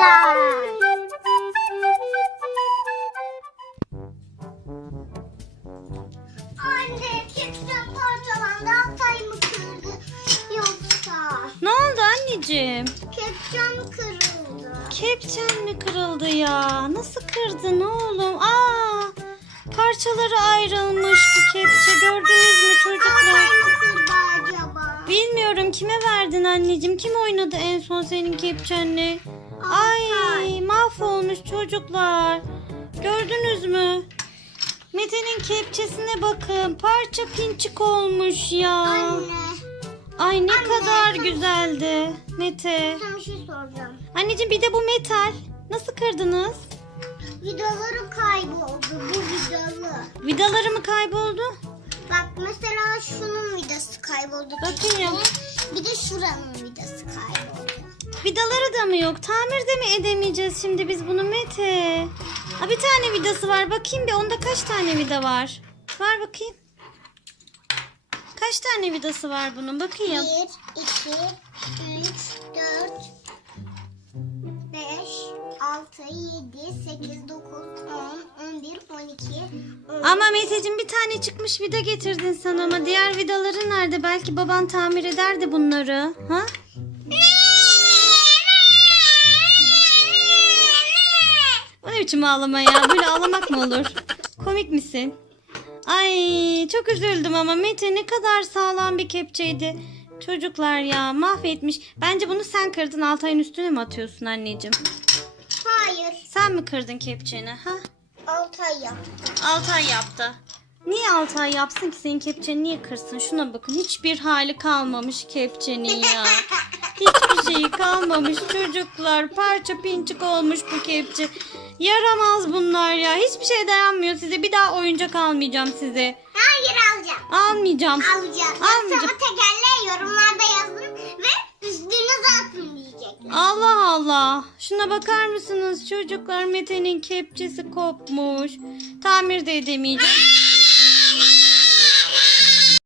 Kepçeler. Anne kepçem parçalandı. Altay mı kırdı yoksa? Ne oldu anneciğim? Kepçem kırıldı. Kepçen mi kırıldı ya? Nasıl kırdın oğlum? Aa! Parçaları ayrılmış bu kepçe. Gördünüz mü çocuklar? Kime verdin anneciğim? Kim oynadı en son senin kepçenle? Ay mahvolmuş çocuklar. Gördünüz mü? Mete'nin kepçesine bakın. Parça pinçik olmuş ya. Anne. Ay ne Anne, kadar güzeldi. Mete. Sana bir şey soracağım. Anneciğim bir de bu metal. Nasıl kırdınız? Vidaları kayboldu. Bu vidalı. Vidaları mı kayboldu? Bak mesela şunun vidası kayboldu. Bakayım. Bir de şuranın vidası kayboldu. Vidaları da mı yok? Tamir de mi edemeyeceğiz şimdi biz bunu Mete? Ha, bir tane vidası var. Bakayım bir onda kaç tane vida var? Var bakayım. Kaç tane vidası var bunun? Bakayım. 1, 2, 3, 4, 5, 6, 7, 8, 9, 10, 11, 12, 13. Ama Meteciğim bir tane çıkmış vida getirdin sen ama diğer vidaları nerede? Belki baban tamir ederdi bunları. Ha? O ne biçim ağlama ya? Böyle ağlamak mı olur? Komik misin? Ay çok üzüldüm ama Mete ne kadar sağlam bir kepçeydi. Çocuklar ya mahvetmiş. Bence bunu sen kırdın Altay'ın üstüne mi atıyorsun anneciğim? Hayır. Sen mi kırdın kepçeni ha? Altay yaptı. Altay yaptı. Niye Altay yapsın ki senin kepçeni niye kırsın? Şuna bakın hiçbir hali kalmamış kepçenin ya. Hiçbir şeyi kalmamış çocuklar. Parça pinçik olmuş bu kepçe. Yaramaz bunlar ya. Hiçbir şey dayanmıyor size. Bir daha oyuncak almayacağım size. Hayır alacağım. Almayacağım. Alacağım. Almayacağım. Yoksa yorumlarda Şuna bakar mısınız çocuklar Mete'nin kepçesi kopmuş. Tamir de edemeyeceğim.